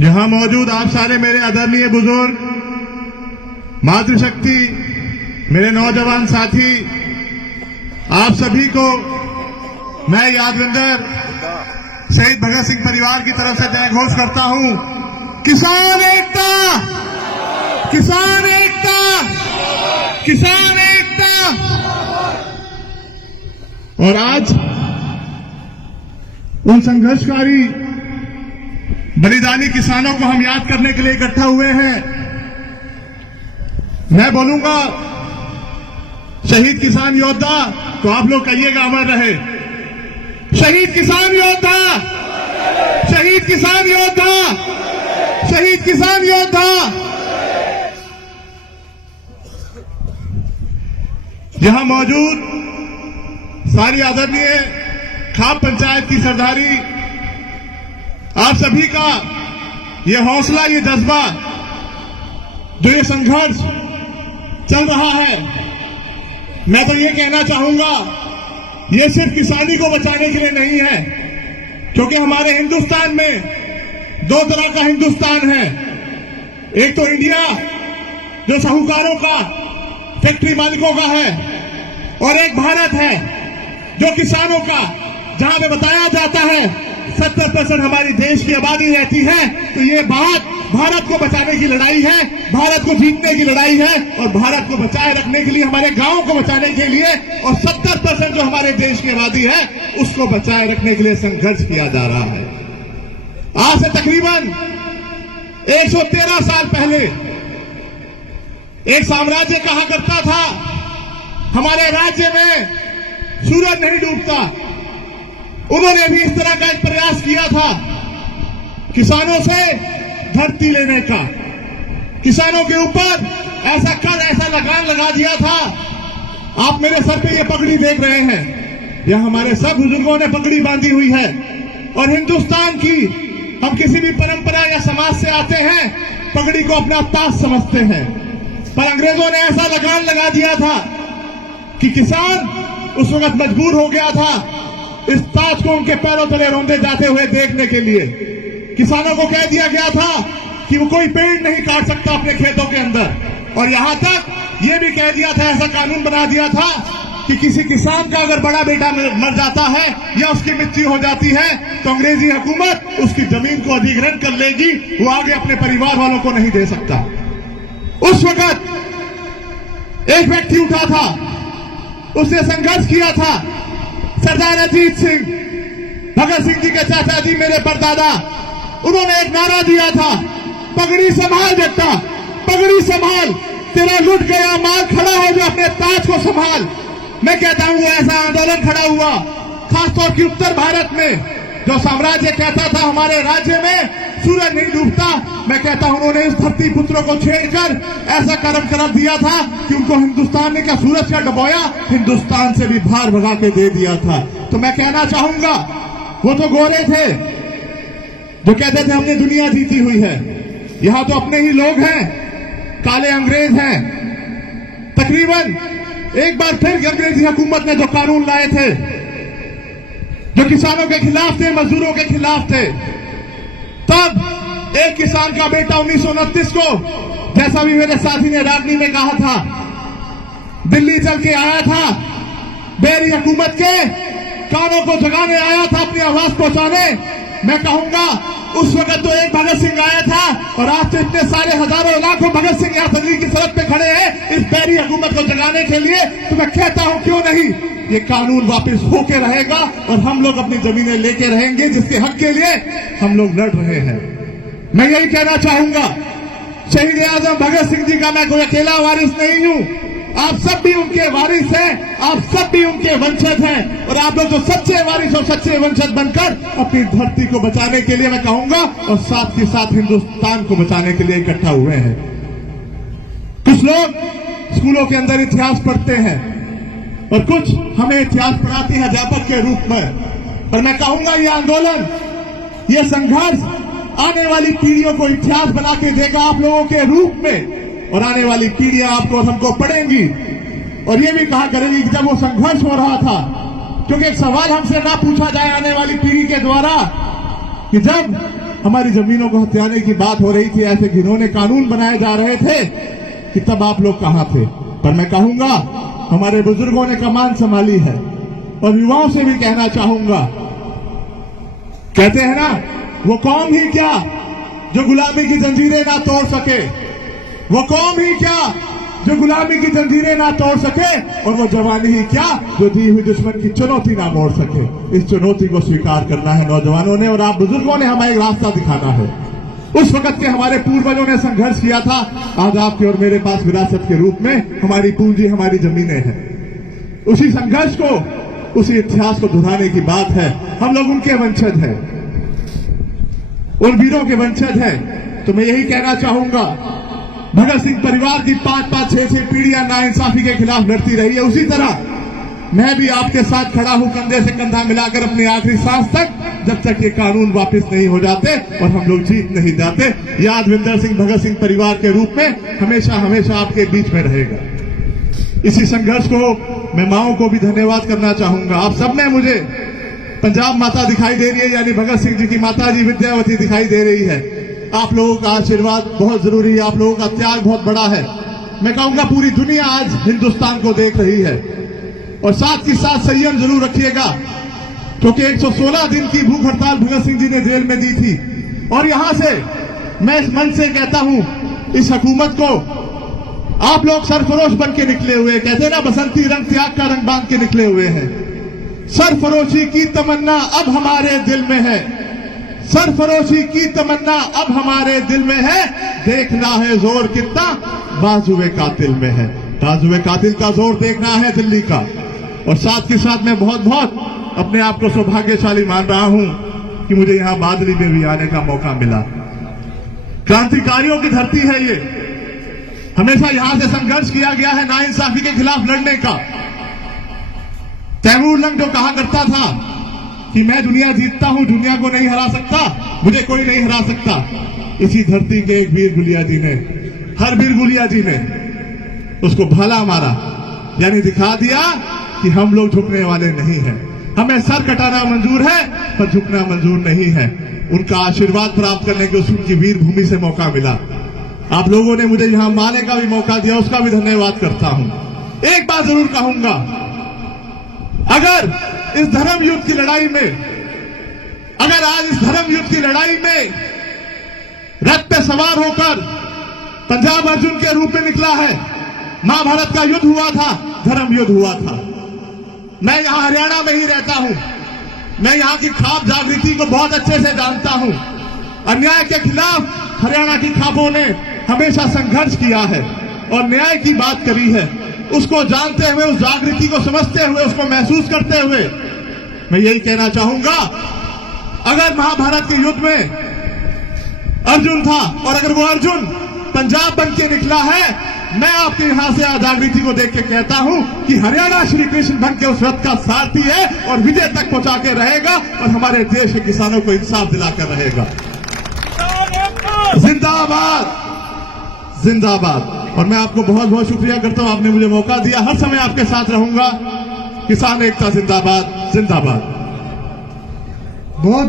यहां मौजूद आप सारे मेरे आदरणीय बुजुर्ग, मातृशक्ति, मेरे नौजवान साथी, आप सभी को मैं यादविंदर शहीद भगत सिंह परिवार की तरफ से जय घोष करता हूं। किसान एकता, किसान एकता, किसान एकता। और आज उन संघर्षकारी बलिदानी किसानों को हम याद करने के लिए इकट्ठा हुए हैं। मैं बोलूंगा शहीद किसान योद्धा, तो आप लोग कहिएगा अमर रहे। शहीद किसान योद्धा, शहीद किसान योद्धा, शहीद किसान योद्धा। यहां मौजूद सारी आदरणीय खाप पंचायत की सरदारी, आप सभी का ये हौसला, ये जज्बा, जो ये संघर्ष चल रहा है, मैं तो ये कहना चाहूंगा ये सिर्फ किसानी को बचाने के लिए नहीं है, क्योंकि हमारे हिंदुस्तान में दो तरह का हिंदुस्तान है। एक तो इंडिया जो साहूकारों का, फैक्ट्री मालिकों का है, और एक भारत है जो किसानों का, जहां पे बताया जाता है 70% हमारी देश की आबादी रहती है। तो ये बात भारत को बचाने की लड़ाई है, भारत को जीतने की लड़ाई है, और भारत को बचाए रखने के लिए, हमारे गांवों को बचाने के लिए, और 70% जो हमारे देश की आबादी है उसको बचाए रखने के लिए संघर्ष किया जा रहा है। आज से तकरीबन 113 साल पहले एक साम्राज्य कहा करता था, हमारे राज्य में सूरज नहीं डूबता। उन्होंने भी इस तरह का एक प्रयास किया था, किसानों से धरती लेने का, किसानों के ऊपर ऐसा कर, ऐसा लगान लगा दिया था। आप मेरे सर पे ये पगड़ी देख रहे हैं, यह हमारे सब बुजुर्गों ने पगड़ी बांधी हुई है। और हिंदुस्तान की, हम किसी भी परंपरा या समाज से आते हैं, पगड़ी को अपना ताज समझते हैं, पर अंग्रेजों ने ऐसा लगान लगा दिया था कि किसान उस वक्त मजबूर हो गया था इस ताज को उनके पैरों तले रौंदे जाते हुए देखने के लिए। किसानों को कह दिया गया था कि वो कोई पेड़ नहीं काट सकता अपने खेतों के अंदर, और यहां तक ये भी कह दिया था, ऐसा कानून बना दिया था कि किसी किसान का अगर बड़ा बेटा मर जाता है या उसकी मृत्यु हो जाती है तो अंग्रेजी हुकूमत उसकी जमीन को अधिग्रहण कर लेगी, वो आगे अपने परिवार वालों को नहीं दे सकता। उस वक्त एक व्यक्ति उठा था, उसने संघर्ष किया था, सरदार अजीत सिंह, भगत सिंह जी के चाचा जी, मेरे परदादा, उन्होंने एक नारा दिया था, पगड़ी संभाल बेटा, पगड़ी संभाल, तेरा लुट गया माल खड़ा हो जो अपने ताज को संभाल। मैं कहता हूं वो ऐसा आंदोलन खड़ा हुआ खासतौर की उत्तर भारत में, जो साम्राज्य कहता था हमारे राज्य में सूरज नहीं डूबता। मैं कहता हूं उन्होंने इस धरती पुत्रों को छेड़कर ऐसा कर्म कर दिया था कि उनको हिंदुस्तान ने क्या सूरज का डबोया, हिंदुस्तान से भी भार भगा के दे दिया था। तो मैं कहना चाहूंगा वो तो गोरे थे जो कहते थे हमने दुनिया जीती हुई है, यहां तो अपने ही लोग हैं, काले अंग्रेज हैं। तकरीबन एक बार फिर अंग्रेजी हुकूमत ने जो कानून लाए थे, जो किसानों के खिलाफ थे, मजदूरों के खिलाफ थे, तब एक किसान का बेटा 1929 को, जैसा भी मेरे साथी ने रागनी में कहा था, दिल्ली चल के आया था, बेरी हुकूमत के कानों को जगाने आया था, अपनी आवाज पहुंचाने। मैं कहूंगा उस वक्त तो एक भगत सिंह आया था, और आज तो इतने सारे हजारों लाखों भगत सिंह यहाँ दिल्ली की सड़क पे खड़े हैं इस बैरी हुकूमत को जगाने के लिए। तो मैं कहता हूं क्यों नहीं, ये कानून वापस होके रहेगा और हम लोग अपनी जमीनें लेके रहेंगे, जिसके हक के लिए हम लोग लड़ रहे हैं। मैं यही कहना चाहूंगा, शहीद आजम भगत सिंह जी का मैं कोई अकेला वारिस नहीं हूं, आप सब भी उनके वारिस हैं, आप सब भी उनके वंशज हैं, और आप लोग जो सच्चे वारिस और सच्चे वंशज बनकर अपनी धरती को बचाने के लिए, मैं कहूंगा, और साथ के साथ हिंदुस्तान को बचाने के लिए इकट्ठा हुए हैं। कुछ लोग स्कूलों के अंदर इतिहास पढ़ते हैं और कुछ हमें इतिहास पढ़ाते हैं अध्यापक के रूप में, पर मैं कहूंगा ये आंदोलन, ये संघर्ष आने वाली पीढ़ियों को इतिहास बना के देगा आप लोगों के रूप में, और आने वाली पीढ़ियां आपको हमको पढ़ेंगी और ये भी कहा करेगी कि जब वो संघर्ष हो रहा था क्योंकि एक सवाल हमसे ना पूछा जाए आने वाली पीढ़ी के द्वारा कि जब हमारी जमीनों को हथियाने की बात हो रही थी, ऐसे घिनौने कानून बनाए जा रहे थे, कि तब आप लोग कहां थे। पर मैं कहूंगा हमारे बुजुर्गों ने कमान संभाली है और युवाओं से भी कहना चाहूंगा, कहते हैं ना, वो कौम ही क्या जो गुलामी की जंजीरें ना तोड़ सके, वो कौम ही क्या जो गुलामी की जंजीरें ना तोड़ सके, और वो जवानी ही क्या जो दी हुई दुश्मन की चुनौती ना मोड़ सके। इस चुनौती को स्वीकार करना है नौजवानों ने, और आप बुजुर्गों ने हमें एक रास्ता दिखाना है। उस वक्त के हमारे पूर्वजों ने संघर्ष किया था, आज आपके और मेरे पास विरासत के रूप में हमारी पूंजी, हमारी जमीनें हैं। उसी संघर्ष को, उसी इतिहास को दोहराने की बात है। हम लोग उनके वंशज हैं, उन वीरों के वंशज हैं। तो मैं यही कहना चाहूंगा, भगत सिंह परिवार की 5-5, 6-6 पीढ़ियां नाइंसाफी के खिलाफ लड़ती रही है, उसी तरह मैं भी आपके साथ खड़ा हूं, कंधे से कंधा मिलाकर अपनी आखिरी सांस तक, जब तक ये कानून वापस नहीं हो जाते और हम लोग जीत नहीं जाते। यादविंदर सिंह भगत सिंह परिवार के रूप में हमेशा हमेशा आपके बीच में रहेगा। इसी संघर्ष को मैं माओं को भी धन्यवाद करना चाहूंगा। आप सब में मुझे पंजाब माता दिखाई दे रही है, यानी भगत सिंह जी की माता जी विद्यावती दिखाई दे रही है। आप लोगों का आशीर्वाद बहुत जरूरी है, आप लोगों का त्याग बहुत बड़ा है। मैं कहूंगा पूरी दुनिया आज हिंदुस्तान को देख रही है, और साथ ही साथ संयम जरूर रखिएगा, क्योंकि 116 दिन की भूख हड़ताल भगत सिंह जी ने जेल में दी थी। और यहां से मैं इस मंच से कहता हूं, इस हुकूमत को, आप लोग सरफरोश बन के निकले हुए, कहते हैं ना, बसंती रंग त्याग का रंग बांध के निकले हुए हैं। सरफरोशी की तमन्ना अब हमारे दिल में है, सरफरोशी की तमन्ना अब हमारे दिल में है, देखना है जोर कितना बाजुए कातिल में है। बाजुए कातिल का जोर देखना है दिल्ली का। और साथ ही साथ मैं बहुत बहुत अपने आप को सौभाग्यशाली मान रहा हूं कि मुझे यहां बादली में भी आने का मौका मिला। क्रांतिकारियों की धरती है ये, हमेशा यहां से संघर्ष किया गया है नाइंसाफी के खिलाफ लड़ने का। तैमूर लंग जो कहा करता था कि मैं दुनिया जीतता हूं, दुनिया को नहीं हरा सकता, मुझे कोई नहीं हरा सकता, इसी धरती के एक वीर गुलिया जी ने, हर वीर गुलिया जी ने उसको भाला मारा, यानी दिखा दिया कि हम लोग झुकने वाले नहीं हैं। हमें सर कटाना मंजूर है पर झुकना मंजूर नहीं है। उनका आशीर्वाद प्राप्त करने के उनकी वीर भूमि से मौका मिला। आप लोगों ने मुझे यहां माने का भी मौका दिया, उसका भी धन्यवाद करता हूं। एक बात जरूर कहूंगा, अगर इस धर्म युद्ध की लड़ाई में, अगर आज इस धर्म युद्ध की लड़ाई में रथ पे सवार होकर पंजाब अर्जुन के रूप में निकला है, महाभारत का युद्ध हुआ था, धर्म युद्ध हुआ था। मैं यहां हरियाणा में ही रहता हूं, मैं यहां की खाप जागृति को बहुत अच्छे से जानता हूं। अन्याय के खिलाफ हरियाणा की खापों ने हमेशा संघर्ष किया है और न्याय की बात करी है। उसको जानते हुए, उस जागृति को समझते हुए, उसको महसूस करते हुए मैं यही कहना चाहूंगा, अगर महाभारत के युद्ध में अर्जुन था और अगर वो अर्जुन पंजाब बन के निकला है, मैं आपके यहां से जागृति को देख के कहता हूं कि हरियाणा श्री कृष्ण बन के उस रथ का सारथी है और विजय तक पहुंचा के रहेगा और हमारे देश के किसानों को इंसाफ दिलाकर रहेगा। जिंदाबाद, जिंदाबाद। और मैं आपको बहुत बहुत शुक्रिया करता हूं, आपने मुझे मौका दिया, हर समय आपके साथ रहूंगा। किसान एकता जिंदाबाद, जिंदाबाद। बहुत